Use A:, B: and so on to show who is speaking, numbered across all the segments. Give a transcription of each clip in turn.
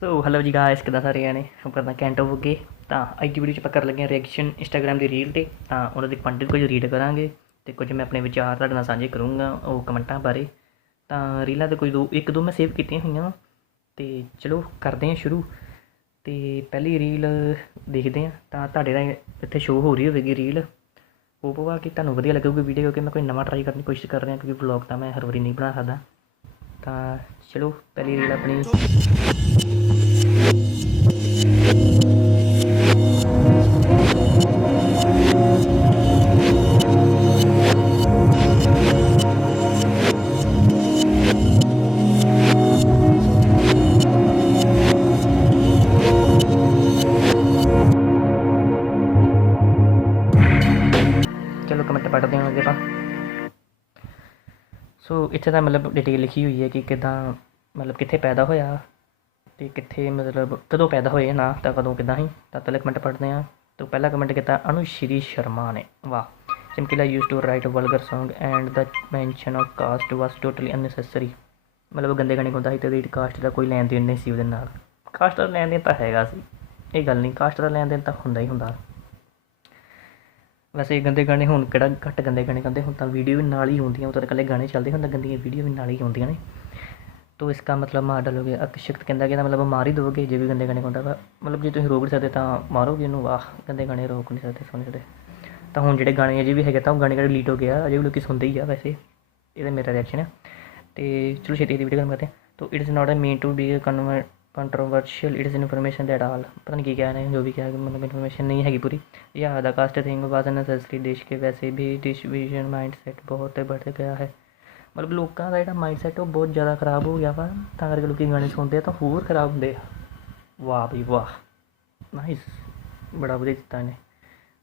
A: So hello ਜੀ guys ਕਿਦਾਂ ਸਾਰਿਆਂ ਨੇ? ਹਮ ਕਰਦਾ ਕੈਂਟ ਹੋਵੋਗੇ ਤਾਂ ਅੱਜ ਦੀ ਵੀਡੀਓ 'ਚ ਆਪਾਂ ਕਰ ਲੱਗੇ ਹਾਂ ਰਿਐਕਸ਼ਨ ਇੰਸਟਾਗ੍ਰam ਦੀ ਰੀਲ ਤੇ। ਤਾਂ ਉਹਨਾਂ ਦੇ ਕੰਟੈਂਟ ਕੁਝ ਰੀਡ ਕਰਾਂਗੇ ਤੇ ਕੁਝ ਮੈਂ ਆਪਣੇ ਵਿਚਾਰ ਤੁਹਾਡੇ ਨਾਲ ਸਾਂਝੇ ਕਰੂੰਗਾ ਉਹ ਕਮੈਂਟਾਂ ਬਾਰੇ। ਤਾਂ ਰੀਲਾਂ ਤੇ ਕੋਈ ਦੋ, ਇੱਕ ਦੋ ਮੈਂ ਸੇਵ ਕੀਤੀਆਂ ਹੋਈਆਂ ਵਾਂ। ਤੇ ਚਲੋ ਕਰਦੇ ਹਾਂ ਸ਼ੁਰੂ। ਤੇ ਪਹਿਲੀ ਰੀਲ ਦੇਖਦੇ ਹਾਂ। ਤਾਂ ਤੁਹਾਡੇ ਨਾਲ ਇੱਥੇ ਸ਼ੋਅ ਹੋ ਰਹੀ ਹੋਵੇਗੀ ਰੀਲ ਉਹ ਪਵਾ ਕਿ ਤੁਹਾਨੂੰ ਵਧੀਆ ਲੱਗੂਗੀ ਵੀਡੀਓ ਕਿਉਂਕਿ ਮੈਂ ਕੋਈ ਨਵਾਂ ਟਰਾਈ ਕਰਨ ਦੀ ਕੋਸ਼ਿਸ਼ ਕਰ ਰਿਹਾ, ਕਿਉਂਕਿ ਵਲੌਗ ਤਾਂ ਮੈਂ ਹਰ ਵਾਰੀ ਨਹੀਂ ਬਣਾ ਸਕਦਾ। ਤਾਂ ਚਲੋ ਪਹਿਲੀ ਰੀਲ ਆਪਣੀ। ਚਲੋ ਕਮੈਂਟ ਪੜ੍ਹਦੇ ਹਾਂ ਅੱਗੇ ਆਪਾਂ। ਸੋ ਇੱਥੇ ਤਾਂ ਮਤਲਬ ਡਿਟੇਲ ਲਿਖੀ ਹੋਈ ਹੈ ਕਿ ਕਿਦਾਂ ਮਤਲਬ ਕਿੱਥੇ ਪੈਦਾ ਹੋਇਆ ਤੇ ਕਿੱਥੇ ਮਤਲਬ ਕਦੋਂ ਪੈਦਾ ਹੋਏ ਨਾ, ਤਾਂ ਕਦੋਂ ਕਿਦਾਂ ਹੀ ਤਾਂ ਪਹਿਲੇ ਕਮੈਂਟ ਪੜ੍ਹਦੇ ਹਾਂ। ਤੋਂ ਪਹਿਲਾ ਕਮੈਂਟ ਕੀਤਾ ਅਨੁਸ਼੍ਰੀ ਸ਼ਰਮਾ ਨੇ। ਵਾਹ, Chamkila used to write vulgar Song and the mention of caste was totally unnecessary ਮਤਲਬ ਗੰਦੇ ਗਾਣੇ ਗਾਉਂਦਾ ਸੀ ਤੇ ਉਹਦੀ ਕਾਸਟ ਦਾ ਕੋਈ ਲੈਣ ਦੇਣ ਨਹੀਂ ਸੀ ਉਹਦੇ ਨਾਲ। ਕਾਸਟ ਦਾ ਲੈਣ ਦੇਣ ਤਾਂ ਹੈਗਾ ਸੀ। ਇਹ ਗੱਲ ਨਹੀਂ ਕਾਸਟ ਦਾ ਲੈਣ ਦੇਣ ਤਾਂ ਹੁੰਦਾ ਹੀ ਹੁੰਦਾ। ਵੈਸੇ ਗੰਦੇ ਗਾਣੇ ਹੁਣ ਕਿਹੜਾ ਘੱਟ ਗੰਦੇ ਗਾਣੇ ਗਾਉਂਦੇ, ਹੁਣ ਤਾਂ ਵੀਡੀਓ ਵੀ ਨਾਲ ਹੀ ਹੁੰਦੀਆਂ ਉਹ ਤਾਂ ਇਕੱਲੇ ਗਾਣੇ ਚੱਲਦੇ ਹੁੰਦਾ ਗੰਦੀਆਂ ਵੀਡੀਓ ਵੀ ਨਾਲ ਹੀ ਹੁੰਦੀਆਂ ਨੇ। ਤੋ ਇਸ ਦਾ ਮਤਲਬ ਮਾਰ ਡਲੋਗੇ ਅਕਸ਼ਕਤ ਕਹਿੰਦਾ ਕਿ ਇਹਦਾ ਮਤਲਬ ਮਾਰ ਹੀ ਦੋਗੇ ਜੇ ਵੀ ਗੰਦੇ ਗਾਣੇ ਗਾਉਂਦਾ ਵਾ। ਮਤਲਬ ਜੇ ਤੁਸੀਂ ਰੋਕ ਨਹੀਂ ਸਕਦੇ ਤਾਂ ਮਾਰੋਗੇ ਇਹਨੂੰ ਵਾਹ, ਗੰਦੇ ਗਾਣੇ ਰੋਕ ਨਹੀਂ ਸਕਦੇ, ਸੁਣ ਸਕਦੇ। ਤਾਂ ਹੁਣ ਜਿਹੜੇ ਗਾਣੇ ਅਜੇ ਵੀ ਹੈਗੇ, ਤਾਂ ਉਹ ਗਾਣੇ ਕਿਹੜੇ ਡਿਲੀਟ ਹੋ ਗਿਆ ਅਜੇ ਵੀ ਲੋਕੀ ਸੁਣਦੇ ਹੀ ਆ ਵੈਸੇ। ਇਹਦਾ ਮੇਰਾ ਰਿਐਕਸ਼ਨ ਹੈ ਤੇ ਚਲੋ ਛੇਤੀ ਦੀ ਵੀਡੀਓ ਕਰਦੇ ਹਾਂ। ਤੋ it is not a meant to be controversial it is information that all ਪਤਾ ਨਹੀਂ ਕੀ ਕਹਿ ਰਹੇ ਨੇ ਜੋ ਵੀ ਕਿਹਾ ਮਤਲਬ ਇਨਫੋਰਮੇਸ਼ਨ ਨਹੀਂ ਹੈਗੀ ਪੂਰੀ yeah the caste thing was necessary देश के वैसे भी डिवीजन ਮਾਈਂਡਸੈਟ ਬਹੁਤ ਵੱਧ ਗਿਆ ਹੈ ਮਤਲਬ ਲੋਕਾਂ ਦਾ ਜਿਹੜਾ ਮਾਈਂਡਸੈਟ ਉਹ ਬਹੁਤ ਜ਼ਿਆਦਾ ਖਰਾਬ ਹੋ ਗਿਆ ਵਾ ਤਾਂ ਕਰਕੇ ਲੋਕੀ ਗਾਣੇ ਸੁਣਦੇ ਆ ਤਾਂ ਹੋਰ ਖਰਾਬ ਹੁੰਦੇ ਆ ਵਾਹ ਬਈ ਵਾਹ ਨਾਈਸ ਬੜਾ ਵਧੀਆ ਦਿੱਤਾ ਇਹਨੇ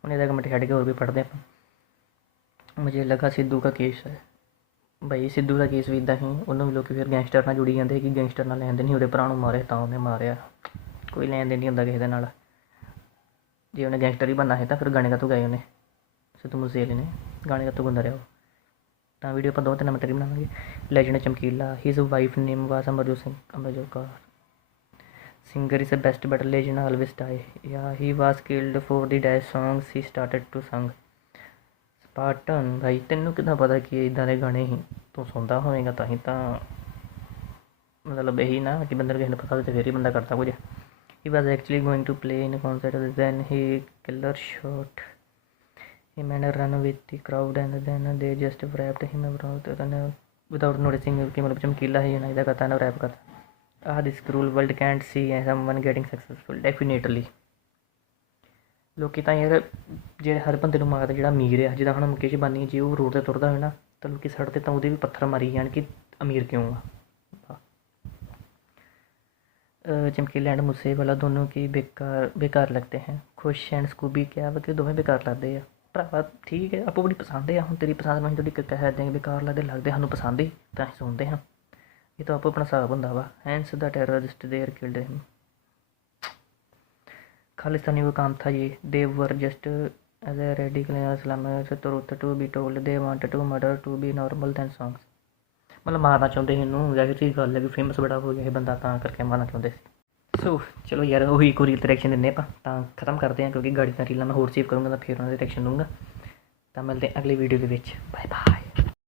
A: ਹੁਣ ਇਹਦਾ ਕਮੈਂਟ ਛੱਡ ਕੇ ਹੋਰ ਵੀ ਪੜ੍ਹਦੇ ਆਪਾਂ ਮੁਝੇ ਲੱਗਾ ਸਿੱਧੂ ਦਾ ਕੇਸ ਹੈ ਬਈ ਸਿੱਧੂ ਦਾ ਕੇਸ ਵੀ ਇਦਾਂ ਹੀ, ਉਹਨੂੰ ਵੀ ਲੋਕੀ ਫਿਰ ਗੈਂਗਸਟਰ ਨਾਲ ਜੁੜੀ ਜਾਂਦੇ ਕਿ ਗੈਂਗਸਟਰ ਨਾਲ ਲੈਣ ਦੇਣ ਨਹੀਂ, ਉਹਦੇ ਭਰਾ ਨੂੰ ਮਾਰੇ ਤਾਂ ਉਹਨੇ ਮਾਰਿਆ। ਕੋਈ ਲੈਣ ਦੇਣ ਨਹੀਂ ਹੁੰਦਾ ਕਿਸੇ ਦੇ ਨਾਲ। ਜੇ ਉਹਨੇ ਗੈਂਗਸਟਰ ਹੀ ਬਣਨਾ ਹੈ ਤਾਂ ਫਿਰ ਗਾਣੇ ਕਾ ਗਾਏ ਉਹਨੇ? ਸਿੱਧੂ ਮੂਸੇਵਾਲੇ ਨੇ, ਗਾਣੇ ਕਾ ਗਾਉਂਦਾ ਰਿਹਾ ਉਹ? ਤਾਂ ਵੀਡੀਓ ਆਪਾਂ ਦੋ ਤਿੰਨ ਮਿੰਟ ਦੀ ਬਣਾਵਾਂਗੇ। Legend Chamkila his wife name was Amarjot Singh Amarjot Kaur singer is the best, but legend always die yeah, he was killed for the dash songs he started to sing Spartan ਭਾਈ ਤੈਨੂੰ ਕਿਦਾਂ ਪਤਾ ਕਿ ਇਦਾਂ ਦੇ ਗਾਣੇ ਹੀ ਤੂੰ ਸੁਣਦਾ ਹੋਵੇਂਗਾ ਤਾਂ ਹੀ ਤਾਂ ਮਤਲਬ ਇਹੀ ਨਾ ਕਿ ਬੰਦੇ ਨੂੰ ਕਿਸੇ ਨੂੰ ਪਤਾ ਹੋਵੇ ਤੇ ਫਿਰ ਹੀ ਬੰਦਾ ਕਰਦਾ ਕੁਝ he was actually going to play in a concert then he killer shot he made a run with the crowd and then they just wrapped him around then without noticing ਕਿ ਮਤਲਬ ਚਮਕੀਲਾ ਹੈ ਨਾ ਇਹਦਾ ਕਰਤਾ ਨਾ ਰੈਪ ਕਰਤਾ ਆਹ this cruel world can't see someone getting successful definitely ਲੋਕੀ ਤਾਂ ਯਾਰ ਜਿਹੜੇ ਹਰ ਬੰਦੇ ਨੂੰ ਮਾਰਦਾ ਜਿਹੜਾ ਅਮੀਰ ਆ ਜਿਹਦਾ ਹੁਣ ਮੁਕੇਸ਼ ਬਾਨੀ ਜੇ ਉਹ ਰੋਡ ਤੇ ਤੁਰਦਾ ਹੋਵੇ ਨਾ ਤਾਂ ਲੋਕੀ ਸੜਕ ਤੇ ਤਾਂ ਉਹਦੇ ਵੀ ਪੱਥਰ ਮਾਰੀ ਜਾਣ ਕਿ ਅਮੀਰ ਕਿਉਂ ਆ चमकीला एंड मुझसे वाला दोनों की बेकार बेकार लगते हैं खुश एंड स्कूबी क्या ਵਾ ਕਿ ਦੋਵੇਂ ਬੇਕਾਰ ਲੱਗਦੇ ਆ ਭਰਾਵਾ ਠੀਕ ਹੈ ਆਪੋ ਬੜੀ ਪਸੰਦ ਆ ਹੁਣ ਤੇਰੀ ਪਸੰਦ ਮੈਂ ਤੁਹਾਡੀ ਕਹਿ ਦਿਆਂਗੇ ਬੇਕਾਰ ਲੱਗਦੇ ਲੱਗਦੇ ਸਾਨੂੰ ਪਸੰਦ ਹੀ ਤਾਂ ਅਸੀਂ ਸੁਣਦੇ ਹਾਂ ਇਹ ਤਾਂ ਆਪੋ ਆਪਣਾ ਹਿਸਾਬ ਹੁੰਦਾ ਵਾ hence the terrorist there killed him Khalistani Vakant Thaji, they were just as a radical Islamic truth to be told they wanted to murder to be normal than songs. ਮਤਲਬ ਮਾਰਨਾ ਚਾਹੁੰਦੇ ਸੀ ਇਹਨੂੰ ਜ਼ਾਹਿਰ ਜੀ ਗੱਲ ਹੈ ਕਿ ਫੇਮਸ ਬੜਾ ਹੋ ਗਿਆ ਇਹ ਬੰਦਾ ਤਾਂ ਕਰਕੇ ਮਾਰਨਾ ਚਾਹੁੰਦੇ ਸੀ। ਸੋ ਚਲੋ ਯਾਰ ਉਹੀ ਕੋਈ ਰੀਲ ਰਿਐਕਸ਼ਨ ਦਿੰਨੇ ਆਪਾਂ ਤਾਂ ਖਤਮ ਕਰਦੇ ਹਾਂ ਕਿਉਂਕਿ ਗਾੜੀ ਦਾ ਰੀਲਾਂ ਮੈਂ ਹੋਰ ਸੇਵ ਕਰੂੰਗਾ ਤਾਂ ਫਿਰ ਉਹਨਾਂ ਦੇ ਰਿਐਕਸ਼ਨ ਦੂੰਗਾ ਤਾਂ ਮਿਲਦੇ ਅਗਲੀ ਵੀਡੀਓ ਦੇ ਵਿੱਚ। Bye bye